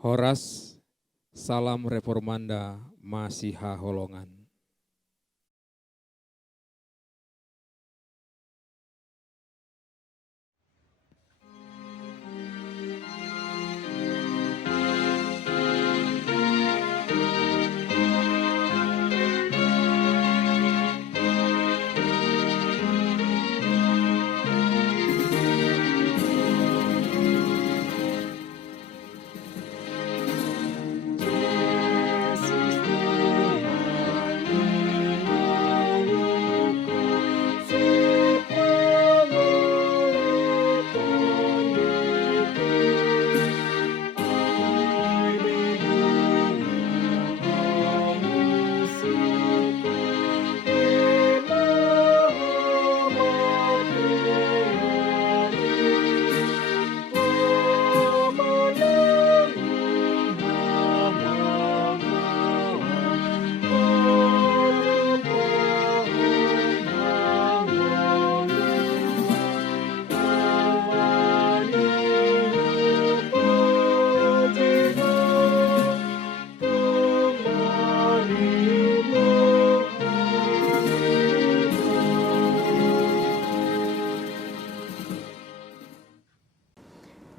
Horas, salam reformanda, Masiha Holongan.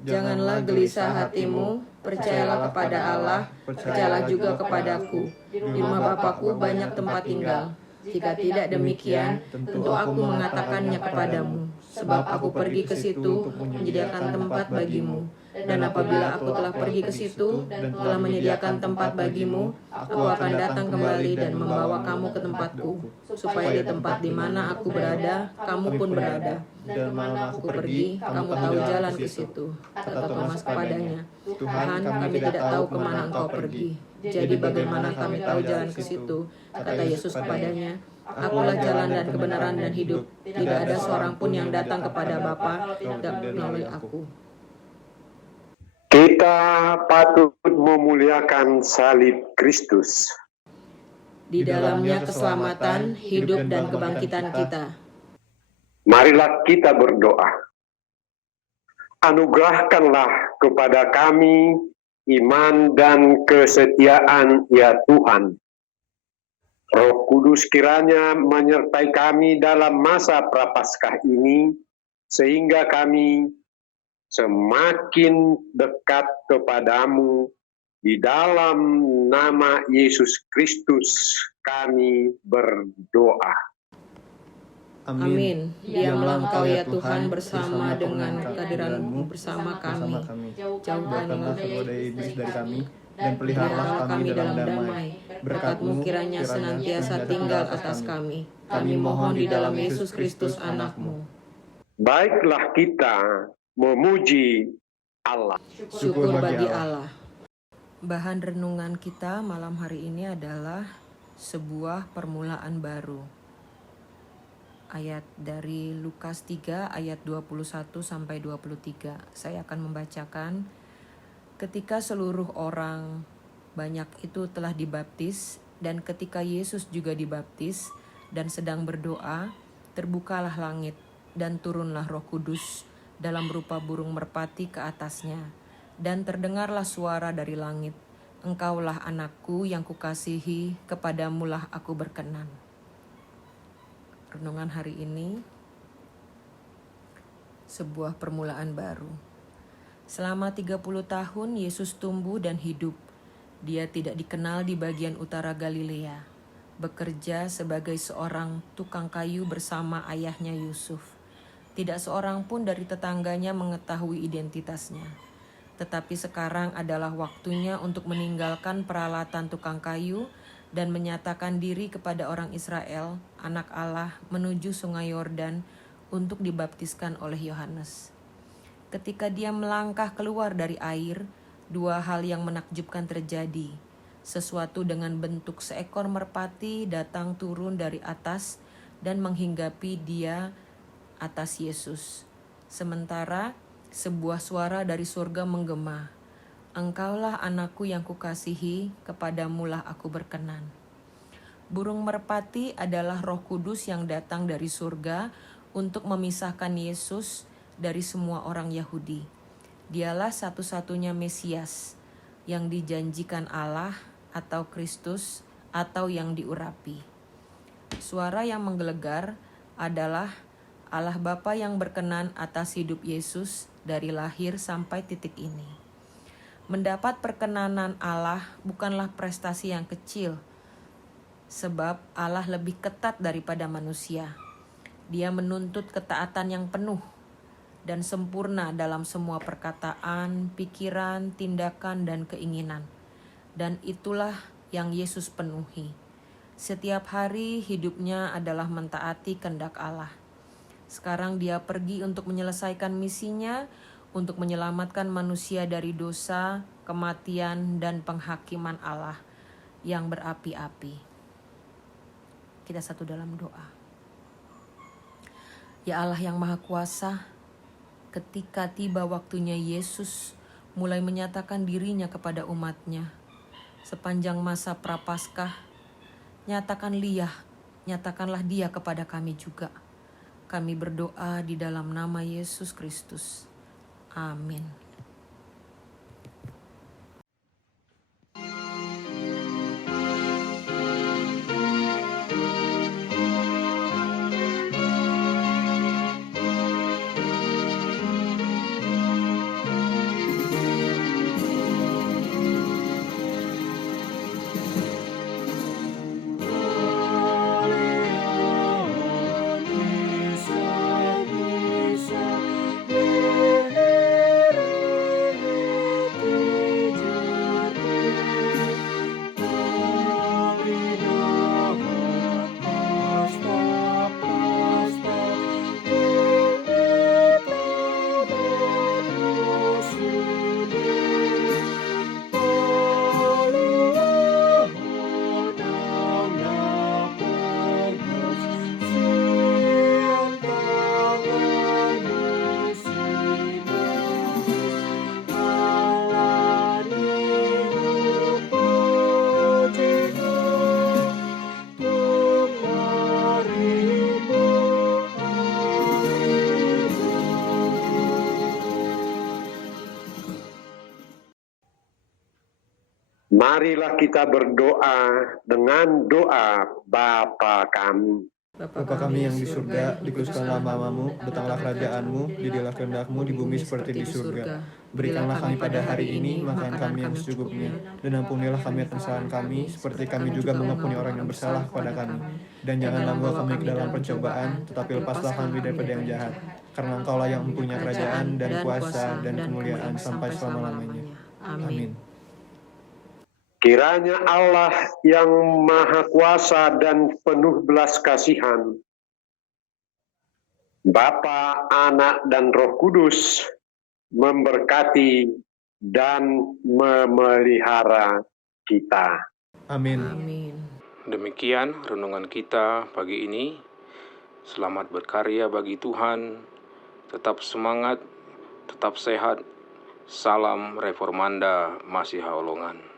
Janganlah gelisah hatimu, percayalah kepada Allah, percayalah juga kepadaku. Di rumah Bapakku banyak tempat tinggal. Jika tidak demikian, tentu aku mengatakannya kepadamu, sebab aku pergi ke situ untuk menyediakan tempat bagimu. Dan apabila aku telah pergi ke situ dan telah menyediakan tempat bagimu, aku akan datang kembali dan membawa kamu ke tempatku, supaya di tempat di mana aku berada, kamu pun berada. Dan kemana aku pergi, kamu tahu jalan ke situ. Kata Thomas kepadanya, Tuhan, kami tidak tahu kemana engkau pergi. Jadi bagaimana kami tahu jalan ke situ? Kata Yesus kepadanya, Akulah jalan dan kebenaran dan hidup. Tidak ada seorang pun yang datang kepada Bapa tidak melalui aku. Kita patut memuliakan salib Kristus. Di dalamnya keselamatan, hidup dan kebangkitan kita. Marilah kita berdoa. Anugerahkanlah kepada kami iman dan kesetiaan ya Tuhan. Roh Kudus kiranya menyertai kami dalam masa Prapaskah ini, sehingga kami semakin dekat kepadamu. Di dalam nama Yesus Kristus kami berdoa. Amin. Diamlah Engkau ya Tuhan bersama dengan kehadiran-Mu bersama kami. Jauhkanlah badai iblis dari kami, dan peliharalah kami dalam damai. Berkat-Mu kiranya senantiasa tinggal atas kami. Kami mohon di dalam Yesus Kristus Anak-Mu. Baiklah kita memuji Allah. Syukur bagi Allah. Bahan renungan kita malam hari ini adalah sebuah permulaan baru. Ayat dari Lukas 3 ayat 21 sampai 23. Saya akan membacakan. Ketika seluruh orang banyak itu telah dibaptis, dan ketika Yesus juga dibaptis dan sedang berdoa, terbukalah langit dan turunlah Roh Kudus dalam rupa burung merpati ke atasnya. Dan terdengarlah suara dari langit, Engkaulah anakku yang kukasihi, kepadamulah aku berkenan. Renungan hari ini, sebuah permulaan baru. Selama 30 tahun Yesus tumbuh dan hidup. Dia tidak dikenal di bagian utara Galilea, bekerja sebagai seorang tukang kayu bersama ayahnya Yusuf. Tidak seorang pun dari tetangganya mengetahui identitasnya. Tetapi sekarang adalah waktunya untuk meninggalkan peralatan tukang kayu dan menyatakan diri kepada orang Israel, anak Allah, menuju sungai Yordan untuk dibaptiskan oleh Yohanes. Ketika dia melangkah keluar dari air, dua hal yang menakjubkan terjadi. Sesuatu dengan bentuk seekor merpati datang turun dari atas dan menghinggapi dia atas Yesus. Sementara sebuah suara dari surga menggema, Engkaulah anakku yang kukasihi, kepadamulah aku berkenan. Burung merpati adalah Roh Kudus yang datang dari surga untuk memisahkan Yesus dari semua orang Yahudi. Dialah satu-satunya Mesias. yang dijanjikan Allah atau Kristus atau yang diurapi. Suara yang menggelegar adalah Allah Bapa yang berkenan atas hidup Yesus dari lahir sampai titik ini. Mendapat perkenanan Allah bukanlah prestasi yang kecil, sebab Allah lebih ketat daripada manusia. Dia menuntut ketaatan yang penuh dan sempurna dalam semua perkataan, pikiran, tindakan, dan keinginan. Dan itulah yang Yesus penuhi. Setiap hari hidupnya adalah mentaati kehendak Allah. Sekarang dia pergi untuk menyelesaikan misinya, untuk menyelamatkan manusia dari dosa, kematian, dan penghakiman Allah yang berapi-api. Kita satu dalam doa. Ya Allah yang Maha Kuasa, ketika tiba waktunya Yesus mulai menyatakan dirinya kepada umatnya, sepanjang masa Prapaskah, nyatakanlah dia kepada kami juga. Kami berdoa di dalam nama Yesus Kristus. Amin. Marilah kita berdoa dengan doa Bapa kami. Bapa kami yang di surga, dikuduskanlah namamu, datanglah kerajaanmu, jadilah kehendak-mu di bumi seperti di surga. Berikanlah kami pada hari ini makanan kami yang secukupnya, dan ampunilah kami atas kesalahan kami, seperti kami juga mengampuni orang yang bersalah kepada kami. Dan janganlah membawa kami ke dalam pencobaan, tetapi lepaslah kami daripada yang jahat. Karena Engkaulah yang mempunyai kerajaan dan kuasa dan kemuliaan sampai selama-lamanya. Amin. Kiranya Allah yang Maha Kuasa dan penuh belas kasihan, Bapa, Anak, dan Roh Kudus memberkati dan memelihara kita. Amin. Amin. Demikian renungan kita pagi ini. Selamat berkarya bagi Tuhan. Tetap semangat, tetap sehat. Salam Reformanda Masiha Holongan.